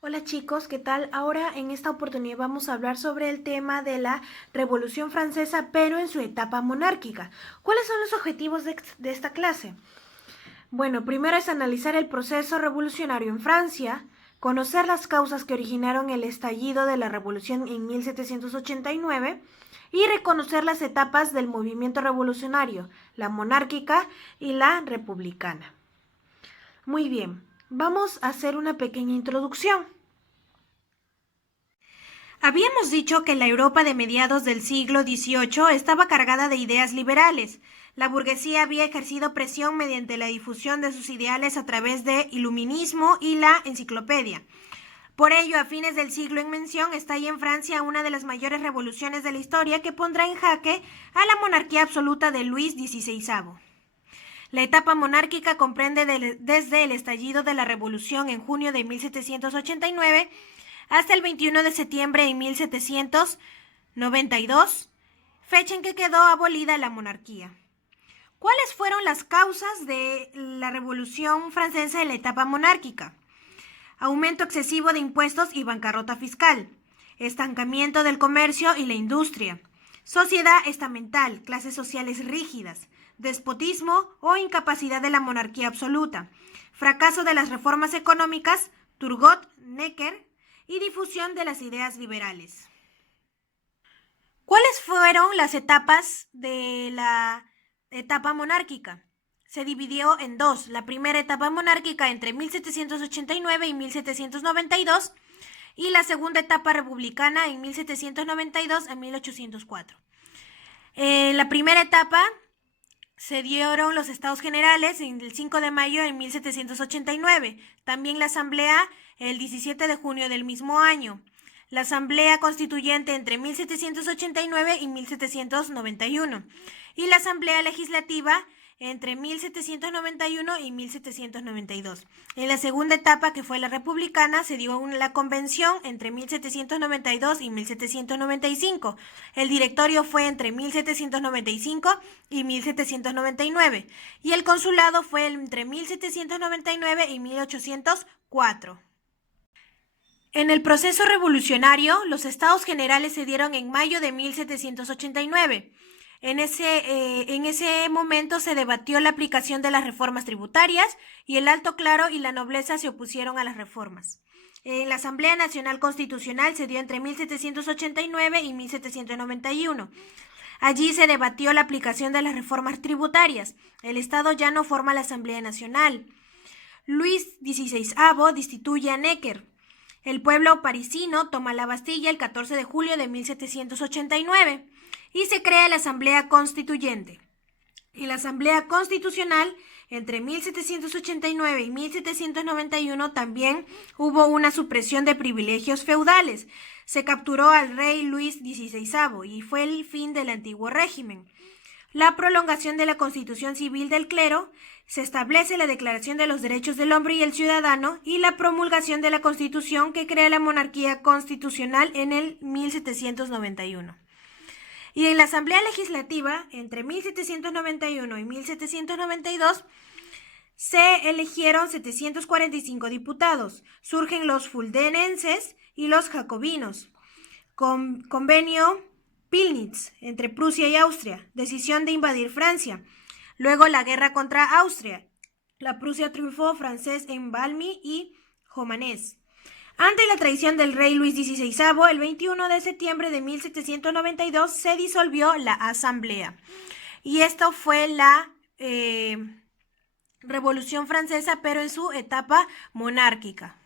Hola chicos, ¿qué tal? Ahora en esta oportunidad vamos a hablar sobre el tema de la Revolución Francesa, pero en su etapa monárquica. ¿Cuáles son los objetivos de esta clase? Bueno, primero es analizar el proceso revolucionario en Francia, conocer las causas que originaron el estallido de la revolución en 1789 y reconocer las etapas del movimiento revolucionario, la monárquica y la republicana. Muy bien, vamos a hacer una pequeña introducción. Habíamos dicho que la Europa de mediados del siglo XVIII estaba cargada de ideas liberales. La burguesía había ejercido presión mediante la difusión de sus ideales a través de iluminismo y la enciclopedia. Por ello, a fines del siglo en mención, estalla en Francia una de las mayores revoluciones de la historia que pondrá en jaque a la monarquía absoluta de Luis XVI. La etapa monárquica comprende desde el estallido de la revolución en junio de 1789 hasta el 21 de septiembre de 1792, fecha en que quedó abolida la monarquía. ¿Cuáles fueron las causas de la Revolución Francesa en la etapa monárquica? Aumento excesivo de impuestos y bancarrota fiscal, estancamiento del comercio y la industria, sociedad estamental, clases sociales rígidas, despotismo o incapacidad de la monarquía absoluta, fracaso de las reformas económicas, Turgot, Necker, y difusión de las ideas liberales. ¿Cuáles fueron las etapas de la etapa monárquica? Se dividió en dos. La primera etapa monárquica entre 1789 y 1792 y la segunda etapa republicana en 1792 a 1804. La primera etapa se dieron los Estados Generales el 5 de mayo de 1789, también la Asamblea el 17 de junio del mismo año, la Asamblea Constituyente entre 1789 y 1791 y la Asamblea Legislativa entre 1791 y 1792. En la segunda etapa, que fue la republicana, se dio la convención entre 1792 y 1795. El directorio fue entre 1795 y 1799 y el consulado fue entre 1799 y 1804. En el proceso revolucionario, los Estados Generales se dieron en mayo de 1789. En ese momento se debatió la aplicación de las reformas tributarias y el alto clero y la nobleza se opusieron a las reformas. La Asamblea Nacional Constitucional se dio entre 1789 y 1791. Allí se debatió la aplicación de las reformas tributarias. El Estado ya no forma la Asamblea Nacional. Luis XVI destituye a Necker. El pueblo parisino toma la Bastilla el 14 de julio de 1789 y se crea la Asamblea Constituyente. En la Asamblea Constitucional, entre 1789 y 1791, también hubo una supresión de privilegios feudales. Se capturó al rey Luis XVI y fue el fin del antiguo régimen. La prolongación de la Constitución Civil del Clero, se establece la Declaración de los Derechos del Hombre y el Ciudadano y la promulgación de la Constitución que crea la monarquía constitucional en el 1791. Y en la Asamblea Legislativa, entre 1791 y 1792, se eligieron 745 diputados. Surgen los fuldenenses y los jacobinos. Convenio Pillnitz entre Prusia y Austria. Decisión de invadir Francia. Luego la guerra contra Austria. La Prusia triunfó francés en Valmy y Jomanès. Ante la traición del rey Luis XVI, el 21 de septiembre de 1792 se disolvió la Asamblea. Y esto fue la Revolución Francesa, pero en su etapa monárquica.